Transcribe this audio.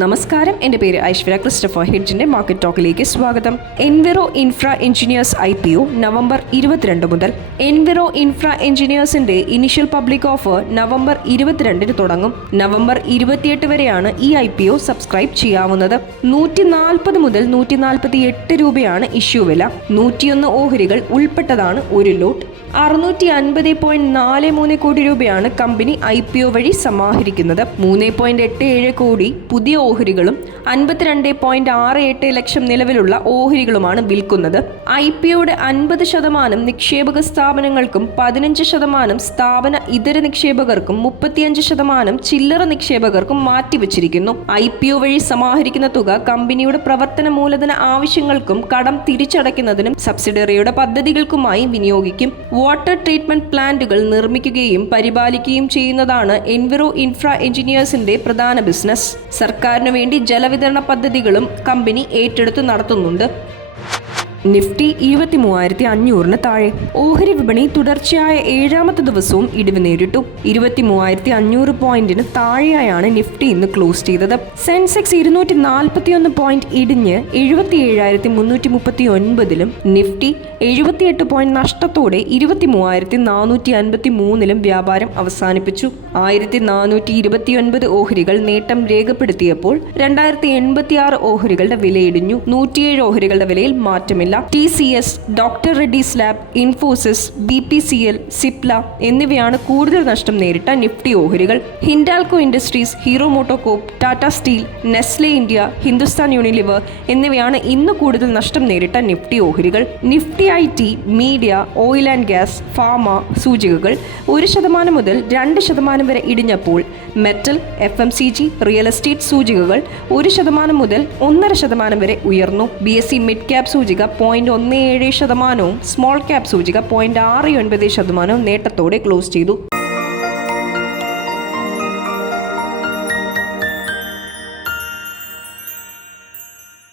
നമസ്കാരം. എന്റെ പേര് ഐശ്വര്യ ക്രിസ്റ്റഫർ ഹെഡ്ജിന്റെ മാർക്കറ്റ് ടോക്കിലേക്ക് സ്വാഗതം. Enviro Infra Engineers I P O November ഇരുപത്തിരണ്ട് മുതൽ. എൻവിറോ ഇൻഫ്ര എഞ്ചിനീയേഴ്സിന്റെ ഇനിഷ്യൽ പബ്ലിക് ഓഫർ നവംബർ ഇരുപത്തിരണ്ടിന് തുടങ്ങും. നവംബർ ഇരുപത്തിയെട്ട് വരെയാണ് ഈ ഐ പി ഒ സബ്സ്ക്രൈബ് ചെയ്യാവുന്നത്. നൂറ്റി നാൽപ്പത് മുതൽ നൂറ്റി നാൽപ്പത്തി എട്ട് രൂപയാണ് ഇഷ്യൂ വില. നൂറ്റിയൊന്ന് ഓഹരികൾ ഉൾപ്പെട്ടതാണ് ഒരു ലോട്ട്. അറുന്നൂറ്റി അൻപത് പോയിന്റ് നാല് മൂന്ന് കോടി രൂപയാണ് കമ്പനി ഐ പി ഒ വഴി സമാഹരിക്കുന്നത്. മൂന്ന് പോയിന്റ് എട്ട് ഏഴ് കോടി പുതിയ ഓഹരികളും അൻപത്തിരണ്ട് പോയിന്റ് ആറ് എട്ട് ലക്ഷം നിലവിലുള്ള ഓഹരികളുമാണ് വിൽക്കുന്നത്. ഐ പി ഒയുടെ അൻപത് ശതമാനം നിക്ഷേപക സ്ഥാപനങ്ങൾക്കും പതിനഞ്ച് ശതമാനം സ്ഥാപന ഇതര നിക്ഷേപകർക്കും മുപ്പത്തിയഞ്ച് ശതമാനം ചില്ലറ നിക്ഷേപകർക്കും മാറ്റിവെച്ചിരിക്കുന്നു. ഐ പി ഒ വഴി സമാഹരിക്കുന്ന തുക കമ്പനിയുടെ പ്രവർത്തന മൂലധന ആവശ്യങ്ങൾക്കും കടം തിരിച്ചടയ്ക്കുന്നതിനും സബ്സിഡറിയുടെ പദ്ധതികൾക്കുമായി വിനിയോഗിക്കും. വാട്ടർ ട്രീറ്റ്മെന്റ് പ്ലാന്റുകൾ നിർമ്മിക്കുകയും പരിപാലിക്കുകയും ചെയ്യുന്നതാണ് എൻവിറോ ഇൻഫ്ര എഞ്ചിനീയേഴ്സിന്റെ പ്രധാന ബിസിനസ്. സർക്കാരിനു വേണ്ടി ജലവിതരണ പദ്ധതികളും കമ്പനി ഏറ്റെടുത്ത് നടത്തുന്നുണ്ട്. നിഫ്റ്റി ഇരുപത്തി മൂവായിരത്തി അഞ്ഞൂറിന് താഴെ. ഓഹരി വിപണി തുടർച്ചയായ ഏഴാമത്തെ ദിവസവും ഇടിവ് നേരിട്ടു. ഇരുപത്തി മൂവായിരത്തി അഞ്ഞൂറ് പോയിന്റിന് താഴെയായാണ് നിഫ്റ്റി ഇന്ന് ക്ലോസ് ചെയ്തത്. സെൻസെക്സ് ഇരുന്നൂറ്റി നാൽപ്പത്തിയൊന്ന് പോയിന്റ് ഇടിഞ്ഞ് എഴുപത്തി ഏഴായിരത്തി മുന്നൂറ്റി മുപ്പത്തി ഒൻപതിലും നിഫ്റ്റി എഴുപത്തിയെട്ട് പോയിന്റ് നഷ്ടത്തോടെ ഇരുപത്തി മൂവായിരത്തി നാനൂറ്റി അൻപത്തി മൂന്നിലും വ്യാപാരം അവസാനിപ്പിച്ചു. ആയിരത്തി നാനൂറ്റി ഇരുപത്തിയൊൻപത് ഓഹരികൾ നേട്ടം രേഖപ്പെടുത്തിയപ്പോൾ രണ്ടായിരത്തി എൺപത്തി ആറ് ഓഹരികളുടെ വിലയിടിഞ്ഞു. നൂറ്റിയേഴ് ഓഹരികളുടെ വിലയിൽ മാറ്റമില്ല. T C S doctor Reddy's lab Infosys B P C L Cipla എന്നിവയാണ് കൂടുതൽ നഷ്ടം നേരിട്ട നിഫ്റ്റി ഓഹരികൾ. Hindalco industries Hero MotoCorp Tata steel Nestle India Hindustan Unilever എന്നിവയാണ് ഇന്ന് കൂടുതൽ നഷ്ടം നേരിട്ട നിഫ്റ്റി ഓഹരികൾ. Nifty I T media oil and gas pharma സൂചികകൾ ഒരു ശതമാനം മുതൽ രണ്ട് ശതമാനം വരെ ഇടിഞ്ഞപ്പോൾ metal F M C G real estate സൂചികകൾ ഒരു ശതമാനം മുതൽ ഒന്നര ശതമാനം വരെ ഉയർന്നു. B S C mid cap സൂചിക പോയിന്റ് ഒന്ന് ഏഴ് ശതമാനവും സ്മോൾ ക്യാപ് സൂചിക പോയിന്റ് ആറ് ഒൻപത് ശതമാനവും നേട്ടത്തോടെ ക്ലോസ് ചെയ്തു.